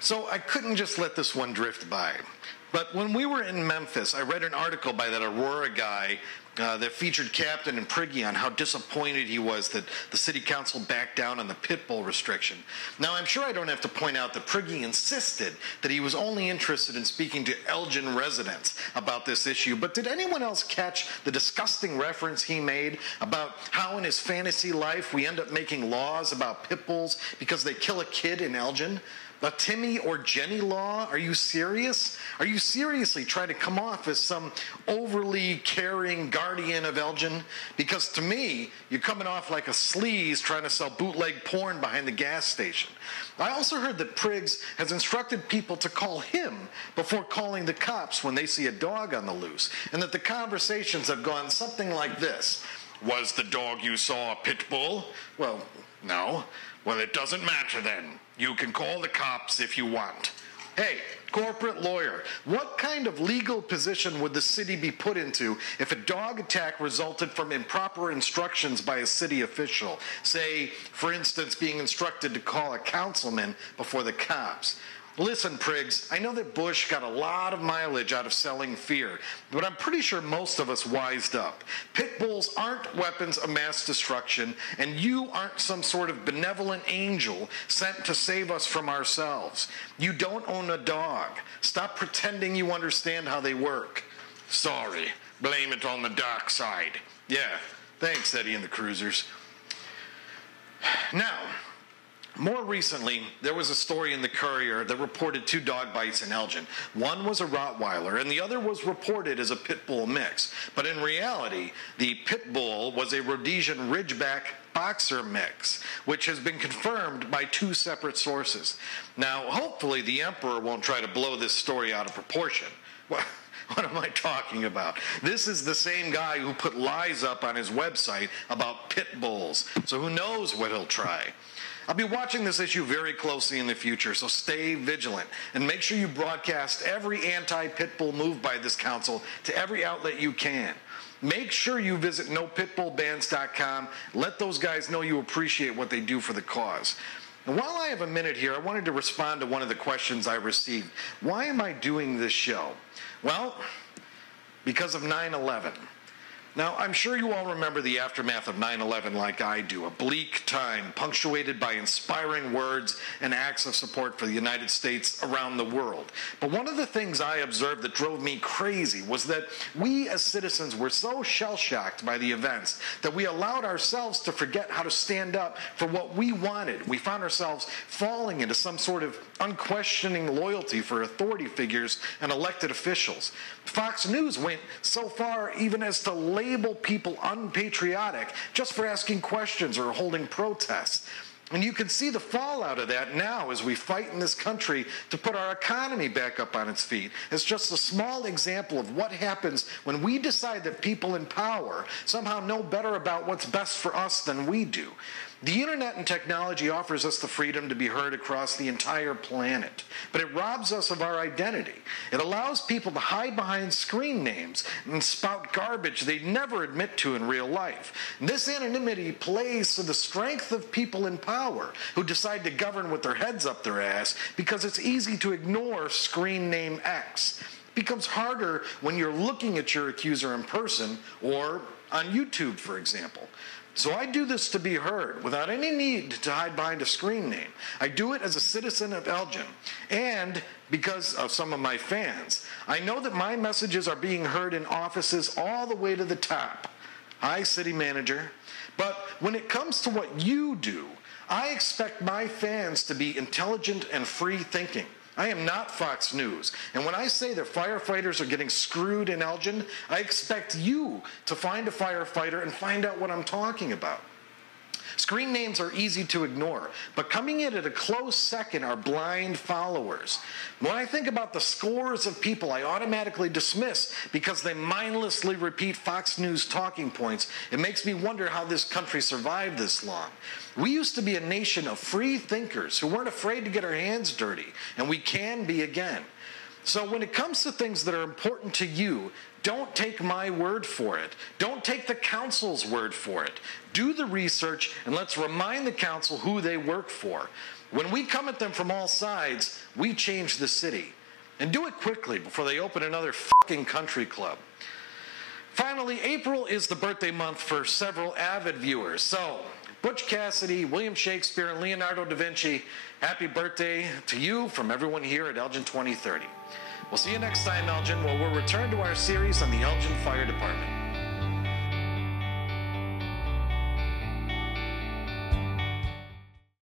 So I couldn't just let this one drift by. But when we were in Memphis, I read an article by that Aurora guy that featured Captain and Priggy on how disappointed he was that the city council backed down on the pit bull restriction. Now, I'm sure I don't have to point out that Priggy insisted that he was only interested in speaking to Elgin residents about this issue, but did anyone else catch the disgusting reference he made about how in his fantasy life we end up making laws about pit bulls because they kill a kid in Elgin? A Timmy or Jenny law? Are you serious? Are you seriously trying to come off as some overly caring guardian of Elgin? Because to me, you're coming off like a sleaze trying to sell bootleg porn behind the gas station. I also heard that Priggs has instructed people to call him before calling the cops when they see a dog on the loose, and that the conversations have gone something like this. Was the dog you saw a pit bull? Well, no. Well, it doesn't matter then. You can call the cops if you want. Hey, corporate lawyer, what kind of legal position would the city be put into if a dog attack resulted from improper instructions by a city official? Say, for instance, being instructed to call a councilman before the cops. Listen, Priggs, I know that Bush got a lot of mileage out of selling fear, but I'm pretty sure most of us wised up. Pit bulls aren't weapons of mass destruction, and you aren't some sort of benevolent angel sent to save us from ourselves. You don't own a dog. Stop pretending you understand how they work. Sorry. Blame it on the dark side. Yeah, thanks, Eddie and the Cruisers. Now, more recently, there was a story in the Courier that reported 2 dog bites in Elgin. One was a Rottweiler, and the other was reported as a pit bull mix. But in reality, the pit bull was a Rhodesian Ridgeback boxer mix, which has been confirmed by 2 separate sources. Now, hopefully the Emperor won't try to blow this story out of proportion. What am I talking about? This is the same guy who put lies up on his website about pit bulls, so who knows what he'll try. I'll be watching this issue very closely in the future, so stay vigilant and make sure you broadcast every anti-pit bull move by this council to every outlet you can. Make sure you visit NoPitBullBans.com. Let those guys know you appreciate what they do for the cause. And while I have a minute here, I wanted to respond to one of the questions I received. Why am I doing this show? Well, because of 9/11. Now, I'm sure you all remember the aftermath of 9/11 like I do, a bleak time punctuated by inspiring words and acts of support for the United States around the world. But one of the things I observed that drove me crazy was that we as citizens were so shell-shocked by the events that we allowed ourselves to forget how to stand up for what we wanted. We found ourselves falling into some sort of unquestioning loyalty for authority figures and elected officials. Fox News went so far even as to label people unpatriotic just for asking questions or holding protests. And you can see the fallout of that now as we fight in this country to put our economy back up on its feet. It's just a small example of what happens when we decide that people in power somehow know better about what's best for us than we do. The internet and technology offers us the freedom to be heard across the entire planet, but it robs us of our identity. It allows people to hide behind screen names and spout garbage they'd never admit to in real life. And this anonymity plays to the strength of people in power who decide to govern with their heads up their ass because it's easy to ignore screen name X. It becomes harder when you're looking at your accuser in person or on YouTube, for example. So I do this to be heard without any need to hide behind a screen name. I do it as a citizen of Elgin and because of some of my fans. I know that my messages are being heard in offices all the way to the top. Hi, city manager. But when it comes to what you do, I expect my fans to be intelligent and free thinking. I am not Fox News. And when I say that firefighters are getting screwed in Elgin, I expect you to find a firefighter and find out what I'm talking about. Screen names are easy to ignore, but coming in at a close second are blind followers. When I think about the scores of people I automatically dismiss because they mindlessly repeat Fox News talking points, it makes me wonder how this country survived this long. We used to be a nation of free thinkers who weren't afraid to get our hands dirty, and we can be again. So when it comes to things that are important to you, Don't take my word for it. Don't take the council's word for it. Do the research, and let's remind the council who they work for. When we come at them from all sides, we change the city. And do it quickly before they open another fucking country club. Finally, April is the birthday month for several avid viewers. So, Butch Cassidy, William Shakespeare, and Leonardo da Vinci, happy birthday to you from everyone here at Elgin 2030. We'll see you next time, Elgin, where we'll return to our series on the Elgin Fire Department.